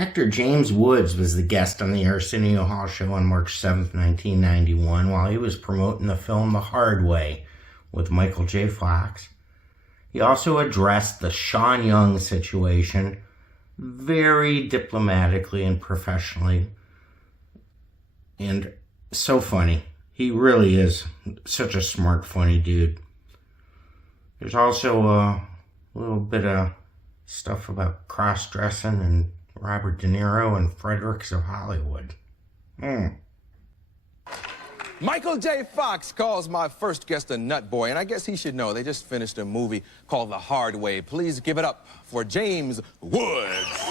Actor James Woods was the guest on the Arsenio Hall Show on March 7th, 1991, while he was promoting the film The Hard Way with Michael J. Fox. He also addressed the Sean Young situation very diplomatically and professionally. And so funny. He really is such a smart, funny dude. There's also a little bit of stuff about cross-dressing and Robert De Niro and Fredericks of Hollywood. Michael J. Fox calls my first guest a nut boy, and I guess he should know. They just finished a movie called The Hard Way. Please give it up for James Woods.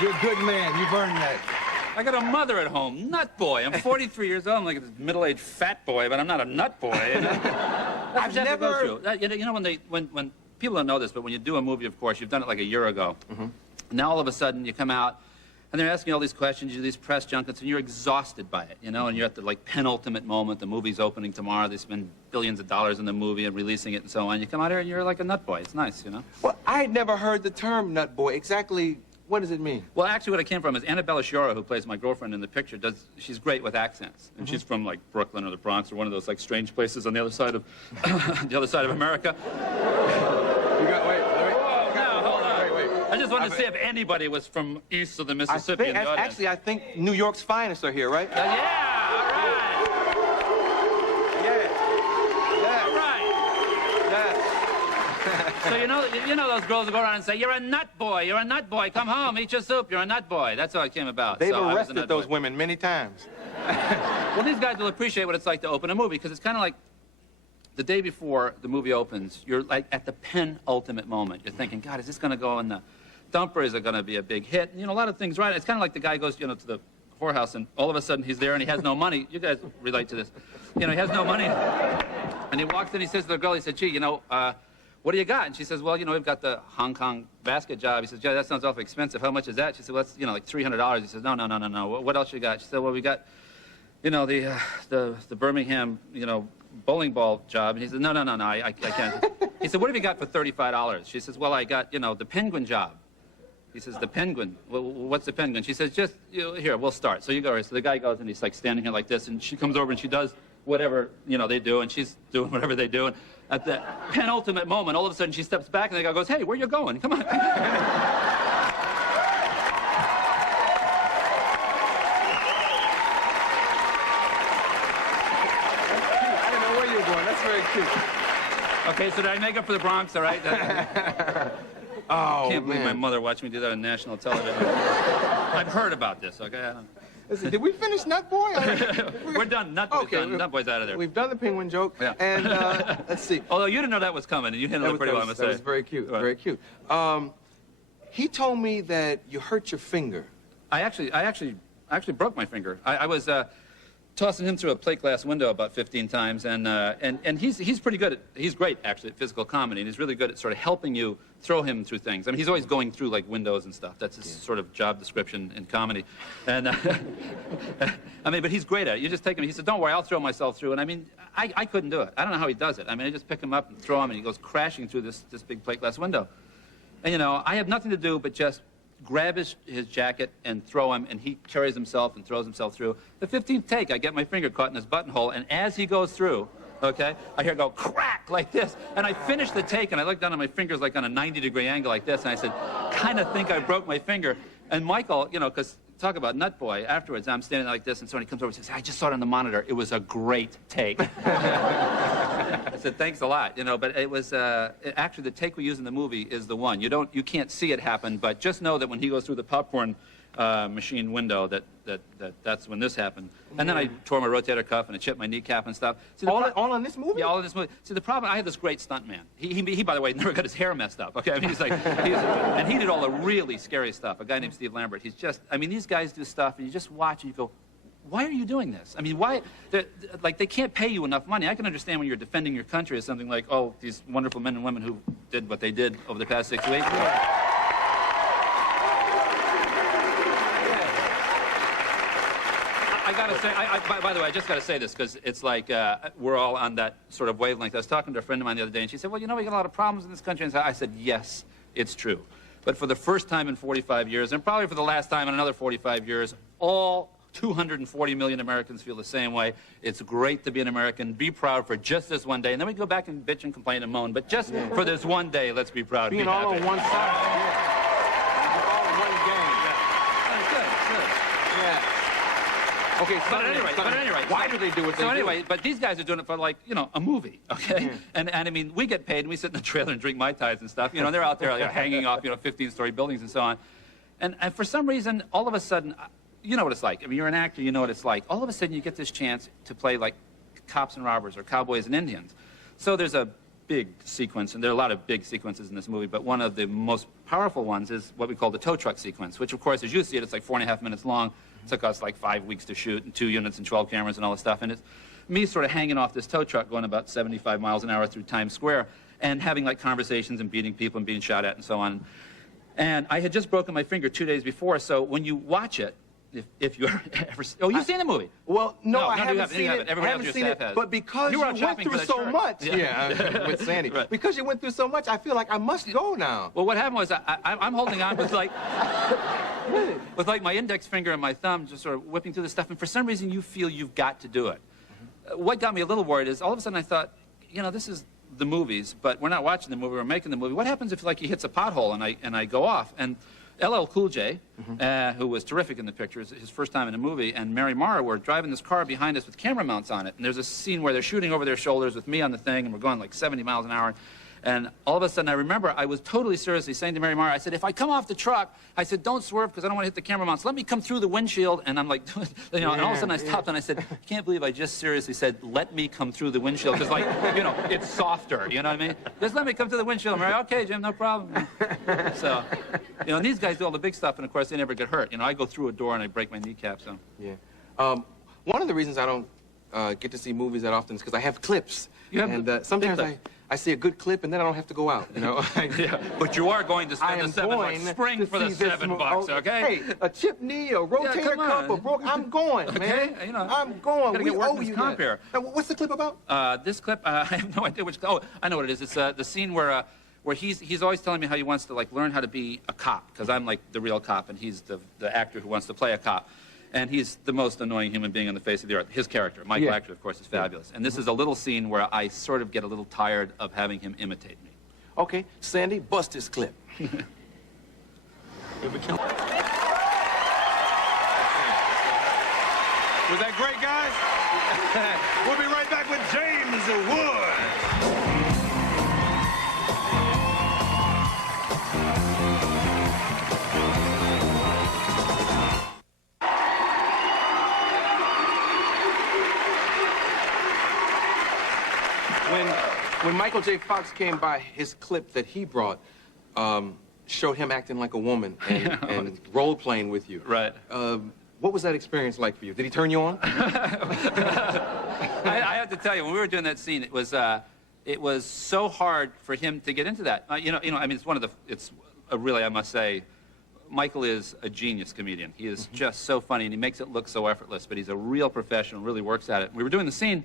You're a good man. You've earned that. I got a mother at home, nut boy. I'm 43 years old. I'm like a middle-aged fat boy, but I'm not a nut boy. You know? I've never. You know when people don't know this, but when you do a movie, of course, you've done it like a year ago. Now all of a sudden you come out, and they're asking you all these questions, you do these press junkets, and you're exhausted by it, you know. And you're at the like penultimate moment. The movie's opening tomorrow. They spend billions of dollars in the movie and releasing it and so on. You come out here and you're like a nut boy. It's nice, you know. Well, I had never heard the term nut boy. Exactly. What does it mean? Well, actually, what it came from is Annabella Sciorra, who plays my girlfriend in the picture, she's great with accents, and she's from like Brooklyn or the Bronx or one of those like strange places on the other side of America. Wait. No, hold on. Wait. I just wanted to see if anybody was from east of the Mississippi in the audience. Actually, I think New York's finest are here, right? Yeah, all right. Yeah. All right. Yes. So you know those girls who go around and say, "You're a nut boy. You're a nut boy. Come home, eat your soup. You're a nut boy." That's how it came about. They've so arrested those women many times. Well, these guys will appreciate what it's like to open a movie, because it's kind of like the day before the movie opens, you're like at the penultimate moment. You're thinking, God, is this going to go in the dumper? Is it going to be a big hit? And, you know, a lot of things, right? It's kind of like the guy goes, you know, to the whorehouse, and all of a sudden he's there and he has no money. You guys relate to this. You know, he has no money. And he walks in, he says to the girl, he said, gee, you know, what do you got? And she says, well, you know, we've got the Hong Kong basket job. He says, yeah, that sounds awfully expensive. How much is that? She said, well, that's, you know, like $300. He says, no. What else you got? She said, well, we got, you know, the Birmingham, you know, bowling ball job. And he said, no, I can't. He said, what have you got for $35? She says, well, I got, you know, the penguin job. He says, the penguin? Well, what's the penguin? She says, just, you know, here, we'll start. So you go here. So the guy goes and he's like standing here like this, and she comes over and she does whatever, you know, they do, and she's doing whatever they do. And at the penultimate moment, all of a sudden she steps back and the guy goes, hey, where you going? Come on. I didn't know where you were going. That's very cute. Okay, so did I make up for the Bronx, all right? Oh, I can't believe my mother watched me do that on national television. I've heard about this, okay? Listen, did we finish Nut Boy? We're done. Nut Boy's done. Nut Boy's out of there. We've done the penguin joke. Yeah. And let's see. Although you didn't know that was coming, and you handled it pretty well, I must say. That was very cute. Right. Very cute. He told me that you hurt your finger. I actually broke my finger. I was tossing him through a plate glass window about 15 times, and he's pretty good he's great actually at physical comedy, and he's really good at sort of helping you throw him through things. I mean, he's always going through like windows and stuff. That's his sort of job description in comedy. And I mean, but he's great at it. You just take him. He said, "Don't worry, I'll throw myself through." And I mean, I couldn't do it. I don't know how he does it. I mean, I just pick him up and throw him, and he goes crashing through this big plate glass window. And you know, I have nothing to do but just grab his jacket and throw him, and he carries himself and throws himself through. The 15th take, I get my finger caught in his buttonhole, and as he goes through, okay, I hear it go crack like this, and I finish the take, and I look down at my fingers like on a 90-degree angle like this, and I said, kind of think I broke my finger. And Michael, you know, because talk about Nut Boy, afterwards, I'm standing there like this, and somebody comes over and says, I just saw it on the monitor. It was a great take. I said, thanks a lot, you know, but it was, actually, the take we use in the movie is the one. You can't see it happen, but just know that when he goes through the popcorn machine window, that's when this happened. And then I tore my rotator cuff and I chipped my kneecap and stuff. See, all in this movie? Yeah, all in this movie. See, the problem, I had this great stuntman. He, by the way, never got his hair messed up, okay? I mean, and he did all the really scary stuff, a guy named Steve Lambert. He's just, I mean, these guys do stuff, and you just watch and you go, why are you doing this? I mean, why, like, they can't pay you enough money. I can understand when you're defending your country as something like, oh, these wonderful men and women who did what they did over the past 6 to 8 years. I gotta say, by the way, I just gotta say this, because it's like we're all on that sort of wavelength. I was talking to a friend of mine the other day, and she said, well, you know, we got a lot of problems in this country. And I said, yes, it's true. But for the first time in 45 years, and probably for the last time in another 45 years, all 240 million Americans feel the same way. It's great to be an American. Be proud for just this one day. And then we go back and bitch and complain and moan. But just for this one day, let's be proud. Being be all happy. on one side. Yeah. All in one game. Good, good. Yeah. Okay, But at any rate, why do they do what they do? So anyway, but these guys are doing it for, like, you know, a movie, okay? And I mean, we get paid, and we sit in the trailer and drink Mai Tais and stuff. You know, they're out there like, hanging off, you know, 15-story buildings and so on. And for some reason, all of a sudden, you know what it's like. I mean, you're an actor, you know what it's like. All of a sudden, you get this chance to play, like, cops and robbers or cowboys and Indians. So there's a big sequence, and there are a lot of big sequences in this movie, but one of the most powerful ones is what we call the tow truck sequence, which, of course, as you see it, it's like 4.5 minutes long. It took us like 5 weeks to shoot, and 2 units and 12 cameras and all this stuff. And it's me sort of hanging off this tow truck going about 75 miles an hour through Times Square and having like conversations and beating people and being shot at and so on. And I had just broken my finger 2 days before, so when you watch it, if you're ever... Oh, you've seen the movie? Well, no, I haven't seen it. Everybody else your staff has. But because you went through so much... Yeah, with Sandy. Right. Because you went through so much, I feel like I must go now. Well, what happened was I'm holding on with like... with like my index finger and my thumb just sort of whipping through the stuff, and for some reason you feel you've got to do it. What got me a little worried is all of a sudden I thought, you know, this is the movies, but we're not watching the movie, we're making the movie. What happens if, like, he hits a pothole and I go off? And LL Cool J, who was terrific in the pictures, his first time in a movie, and Mary Mara were driving this car behind us with camera mounts on it. And there's a scene where they're shooting over their shoulders with me on the thing, and we're going like 70 miles an hour. And all of a sudden, I remember I was totally seriously saying to Mary Mara, I said, if I come off the truck, I said, don't swerve because I don't want to hit the camera mounts. Let me come through the windshield. And I'm like, you know, and all of a sudden I stopped and I said, I can't believe I just seriously said, let me come through the windshield. Because, like, you know, it's softer, you know what I mean? Just let me come through the windshield. Mary, okay, Jim, no problem. So, you know, and these guys do all the big stuff, and of course, they never get hurt. You know, I go through a door and I break my kneecap, so. Yeah. One of the reasons I don't get to see movies that often is because I have clips. You have and sometimes I see a good clip and then I don't have to go out, you know. Yeah, but you are going to spend the $7. Spring for the $7, okay? Hey, a chipped knee, a rotator cuff, a broke. I'm going, man. Okay, you know. I'm going. We owe you comp here. Now, what's the clip about? This clip, I have no idea which. Oh, I know what it is. It's the scene where he's always telling me how he wants to, like, learn how to be a cop, because I'm like the real cop and he's the actor who wants to play a cop. And he's the most annoying human being on the face of the earth. His character, Michael Actor, of course, is fabulous. And this is a little scene where I sort of get a little tired of having him imitate me. Okay, Sandy, bust this clip. Was that great, guys? We'll be right back with James Wood. When Michael J. Fox came by, his clip that he brought showed him acting like a woman and role-playing with you. Right. What was that experience like for you? Did he turn you on? I have to tell you, when we were doing that scene, it was so hard for him to get into that. You know, I mean, it's really, I must say, Michael is a genius comedian. He is just so funny, and he makes it look so effortless, but he's a real professional, really works at it. We were doing the scene,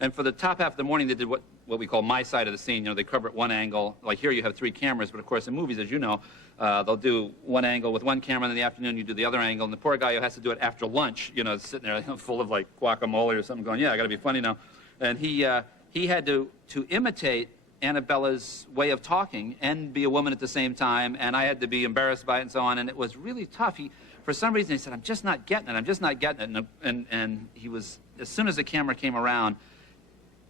and for the top half of the morning, they did what we call my side of the scene. You know, they cover it one angle. Like here, you have 3 cameras, but of course, in movies, as you know, they'll do one angle with one camera, and in the afternoon, you do the other angle. And the poor guy who has to do it after lunch, you know, sitting there full of like guacamole or something, going, "Yeah, I got to be funny now." And he had to imitate Annabella's way of talking and be a woman at the same time, and I had to be embarrassed by it and so on. And it was really tough. For some reason, he said, "I'm just not getting it. I'm just not getting it." And he was, as soon as the camera came around.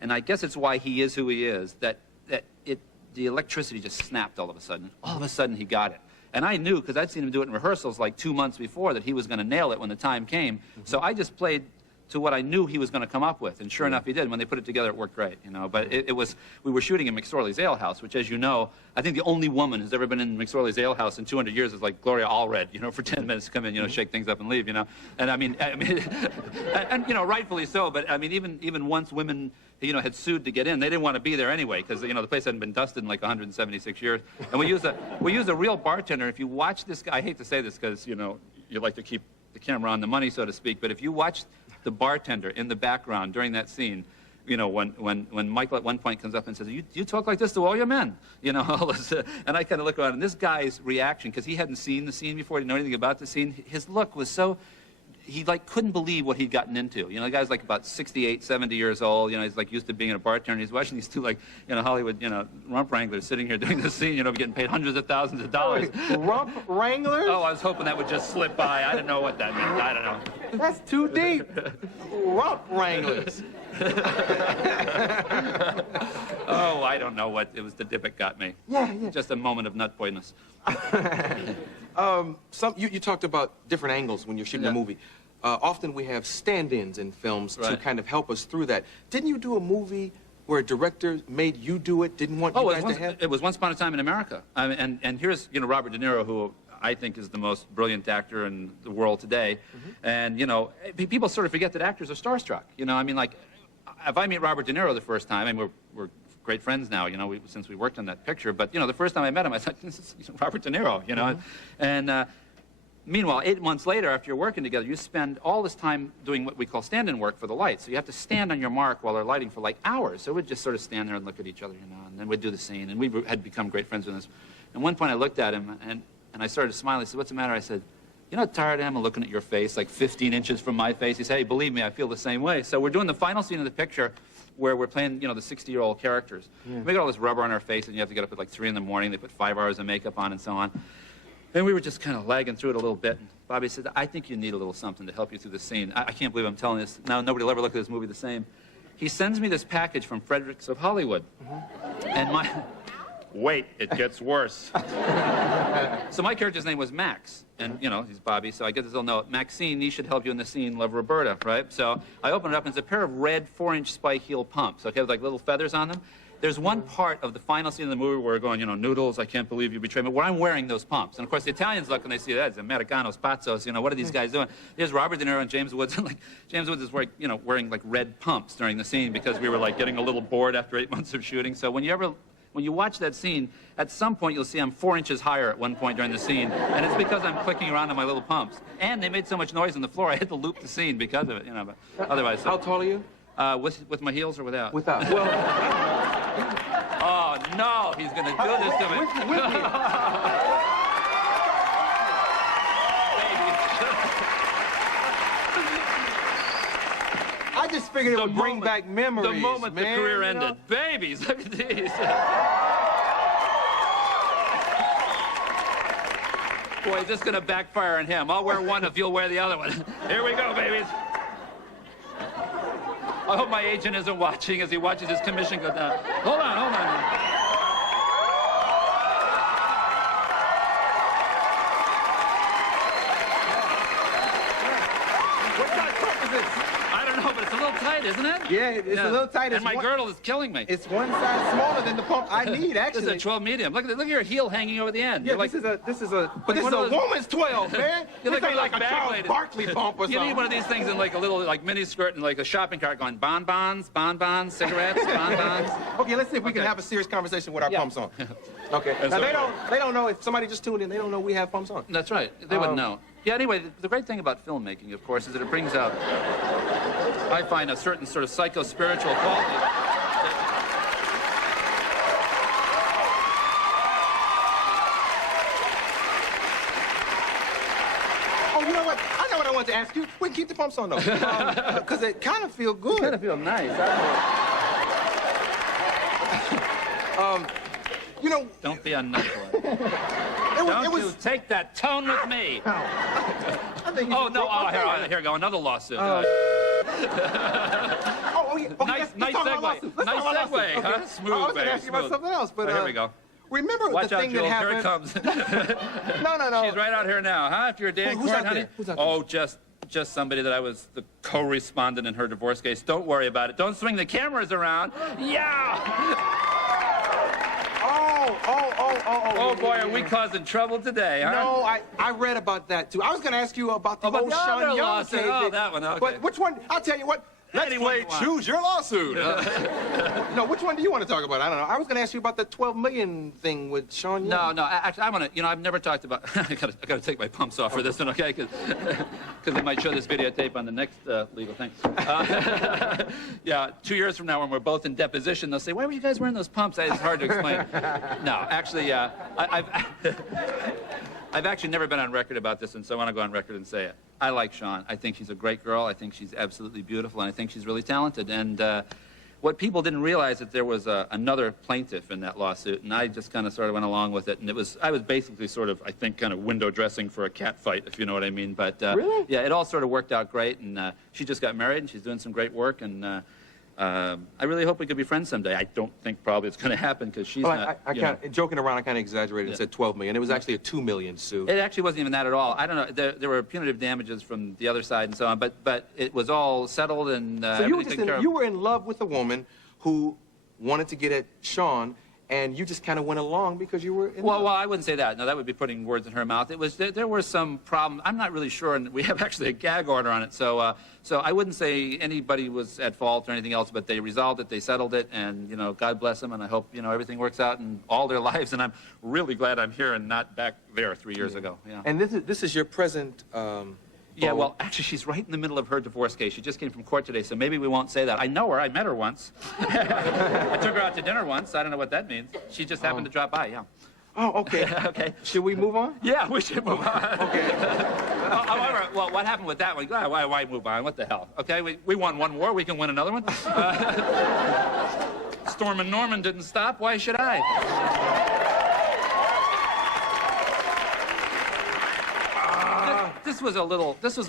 And I guess it's why he is who he is, that the electricity just snapped all of a sudden. All of a sudden, he got it. And I knew, because I'd seen him do it in rehearsals like 2 months before, that he was going to nail it when the time came. So I just played to what I knew he was going to come up with, and sure enough, he did. When they put it together, it worked great, you know. But we were shooting in McSorley's Ale House, which, as you know, I think the only woman who's ever been in McSorley's Ale House in 200 years is like Gloria Allred, you know, for 10 minutes to come in, you know, shake things up and leave, you know. And I mean, and you know, rightfully so. But I mean, even once women, you know, had sued to get in, they didn't want to be there anyway because, you know, the place hadn't been dusted in like 176 years. And we used a real bartender. If you watch this guy, I hate to say this because, you know, you like to keep the camera on the money, so to speak, but if you watch the bartender in the background during that scene, you know, when Michael at one point comes up and says, you talk like this to all your men, you know, and I kind of look around, and this guy's reaction, because he hadn't seen the scene before, didn't know anything about the scene, his look was so, he like couldn't believe what he'd gotten into. You know, the guy's like about 68, 70 years old. You know, he's like used to being a bartender. And he's watching these two like, you know, Hollywood, you know, rump wranglers sitting here doing this scene, you know, getting paid hundreds of thousands of dollars. Rump wranglers? Oh, I was hoping that would just slip by. I didn't know what that meant. I don't know. That's too deep. Rump wranglers. Oh, I don't know what, it was the dip it got me. Yeah. Just a moment of nut boyness. You talked about different angles when you're shooting a movie. Often we have stand-ins in films to kind of help us through that. Didn't you do a movie where a director made you do it, didn't want you guys to have? It was Once Upon a Time in America. I mean, and here's, you know, Robert De Niro, who I think is the most brilliant actor in the world today. And, you know, people sort of forget that actors are starstruck. You know, I mean, like, if I meet Robert De Niro the first time, and we're great friends now, you know, since we worked on that picture, but, you know, the first time I met him, I thought, this is Robert De Niro, you know. And meanwhile, 8 months later, after you're working together, you spend all this time doing what we call stand-in work for the lights. So you have to stand on your mark while they're lighting for like hours. So we'd just sort of stand there and look at each other, you know, and then we'd do the scene. And we had become great friends with this. And one point I looked at him, and I started to smile. He said, what's the matter? I said, you know how tired I am of looking at your face, like 15 inches from my face? He said, hey, believe me, I feel the same way. So we're doing the final scene of the picture where we're playing, you know, the 60-year-old characters. We got all this rubber on our face, and you have to get up at like 3 in the morning. They put 5 hours of makeup on and so on. And we were just kind of lagging through it a little bit. And Bobby said, I think you need a little something to help you through the scene. I can't believe I'm telling this. Now, nobody will ever look at this movie the same. He sends me this package from Fredericks of Hollywood. And my... Wait, it gets worse. So my character's name was Max. And, you know, he's Bobby, so I get this little note. Maxine, he should help you in the scene. Love, Roberta, right? So I open it up, and it's a pair of red 4-inch spike heel pumps, okay, with like little feathers on them. There's one part of the final scene of the movie where we're going, you know, noodles, I can't believe you betrayed me, where I'm wearing those pumps. And, of course, the Italians look and they see that. It's Americanos, Pazzos, you know, what are these guys doing? There's Robert De Niro and James Woods. And, like, James Woods is wearing, you know, wearing, like, red pumps during the scene because we were, like, getting a little bored after 8 months of shooting. So when you watch that scene, at some point you'll see I'm 4 inches higher at one point during the scene, and it's because I'm clicking around on my little pumps. And they made so much noise on the floor, I had to loop the scene because of it, you know, but otherwise... How tall are you? With my heels or without? Without. Well... Oh, no, he's going to do this to me. With me. I just figured it would bring back memories, the moment man, the career you know? ended. Babies, look at these. Boy, is this going to backfire on him. I'll wear one if you'll wear the other one. Here we go, babies. I hope my agent isn't watching as he watches his commission go down. Hold on, hold on. What kind of cup is this? I don't know, but it's a little tight, isn't it? Yeah, it's a little tight. And my girdle is killing me. It's one size smaller than the pump I need, actually. This is a 12 medium. Look at your heel hanging over the end. Yeah, You're like, but this is a those- woman's 12, man. You're This ain't like a bag Charles lady. Barkley pump or You something. need one of these things in like a little like mini skirt and like a shopping cart going bonbons, cigarettes, bonbons. Okay, let's see if we can have a serious conversation with our pumps on. Okay. And Now so- they don't know if somebody just tuned in. They don't know we have pumps on. That's right. They wouldn't know. Yeah. Anyway, the great thing about filmmaking, of course, is that it brings out, I find, a certain sort of psycho-spiritual quality. Oh, you know what? I know what I wanted to ask you. We can keep the pumps on though, because it kind of feel good. Kind of feel nice. You know, Don't be a nut boy. it Don't was. you take that tone with me. I think you Oh, just no. broke my finger. Here we go. Another lawsuit. Oh, yeah. Okay, Nice let's talk about segue. lawsuits. Let's Nice talk about segue, lawsuits. huh? Okay. Smooth, I was going baby, to ask you about smooth. something else, but Oh, here we go. Remember Watch the out, thing Jules. that happened? Here it comes. No. She's right out here now, huh? If you're a day in Who's court, out honey. there? Who's out there? Oh, just just somebody that I was the co-respondent in her divorce case. Don't worry about it. Don't swing the cameras around. Yeah! Oh, boy, are we causing trouble today, huh? No, I read about that, too. I was going to ask you about the whole the Sean other Young lawsuit. case. Oh, that one, okay. But which one? I'll tell you what. Let's Anyone play you Choose Your Lawsuit. No, which one do you want to talk about? I don't know. I was going to ask you about the $12 million thing with Sean Young. No, actually, I want to, you know, I've never talked about, I gotta take my pumps off for this one, okay? Because they might show this videotape on the next legal thing. Yeah, 2 years from now when we're both in deposition, they'll say, why were you guys wearing those pumps? It's hard to explain. No, actually, I've actually never been on record about this, and so I want to go on record and say it. I like Sean. I think she's a great girl. I think she's absolutely beautiful, and I think she's really talented. And what people didn't realize that there was another plaintiff in that lawsuit, and I just kind of sort of went along with it. And I was basically sort of, I think, kind of window dressing for a cat fight, if you know what I mean. But really? Yeah, it all sort of worked out great, and she just got married, and she's doing some great work, and I really hope we could be friends someday. I don't think probably it's going to happen because she's not. Joking around, I kind of exaggerated and said $12 million. It was actually a $2 million suit. It actually wasn't even that at all. I don't know. There were punitive damages from the other side and so on, but it was all settled and So you were in love with a woman who wanted to get at Sean, and you just kind of went along because you were in love. Well, I wouldn't say that. No, that would be putting words in her mouth. It was there were some problems. I'm not really sure, and we have actually a gag order on it. So I wouldn't say anybody was at fault or anything else, but they resolved it, they settled it, and you know, God bless them, and I hope everything works out in all their lives. And I'm really glad I'm here and not back there 3 years ago. Yeah. And this is your present. Yeah, well, actually, she's right in the middle of her divorce case. She just came from court today, so maybe we won't say that. I know her. I met her once. I took her out to dinner once. I don't know what that means. She just happened to drop by, yeah. Oh, okay. Okay. Should we move on? Yeah, we should move on. Okay. However, well, what happened with that one? Why move on? What the hell? Okay, we won one war. We can win another one. Storm and Norman didn't stop. Why should I? This was a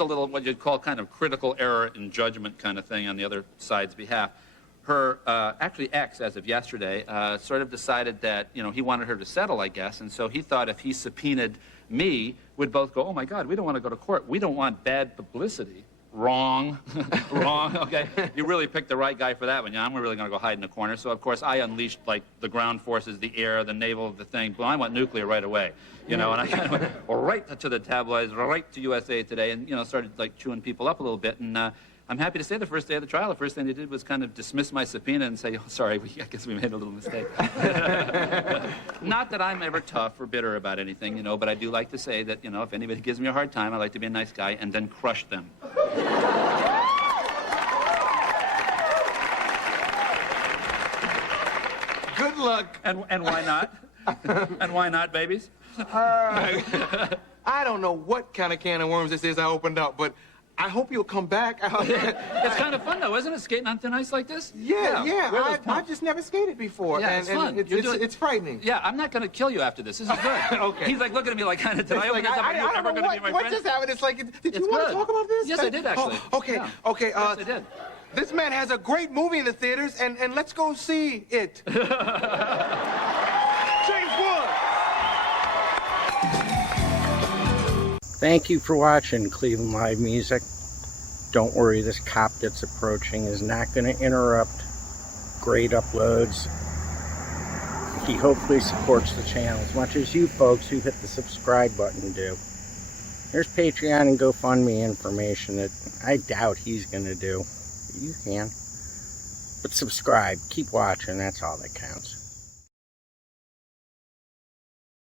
little what you'd call kind of critical error in judgment kind of thing on the other side's behalf. Her actually ex, as of yesterday, sort of decided that he wanted her to settle, I guess, and so he thought if he subpoenaed me, we'd both go, oh my God, we don't want to go to court. We don't want bad publicity. Wrong. Wrong, okay? You really picked the right guy for that one. Yeah, I'm really going to go hide in a corner. So, of course, I unleashed, like, the ground forces, the air, the naval, the thing. Well, I went nuclear right away, and I kind of went right to the tabloids, right to USA Today, and, started, like, chewing people up a little bit. And I'm happy to say the first day of the trial, the first thing they did was kind of dismiss my subpoena and say, oh, sorry, I guess we made a little mistake. Not that I'm ever tough or bitter about anything, but I do like to say that, if anybody gives me a hard time, I like to be a nice guy and then crush them. Good luck. And why not? And why not, babies? I don't know what kind of can of worms this is I opened up, but I hope you'll come back. It's kind of fun, though, isn't it, skating on thin ice like this? Yeah. I've just never skated before. Yeah, it's fun. It's frightening. Yeah, I'm not going to kill you after this. This is good. Okay. He's like looking at me like, did I open this up? Are you ever going to be my friend? What just happened? It's like, did you want to talk about this? Yes, I did, actually. Oh, okay, yeah. Okay. Yes, I did. This man has a great movie in the theaters, and let's go see it. James Wood. Thank you for watching Cleveland Live Music. Don't worry, this cop that's approaching is not going to interrupt great uploads. He hopefully supports the channel as much as you folks who hit the subscribe button do. There's Patreon and GoFundMe information that I doubt he's going to do. You can. But subscribe. Keep watching. That's all that counts.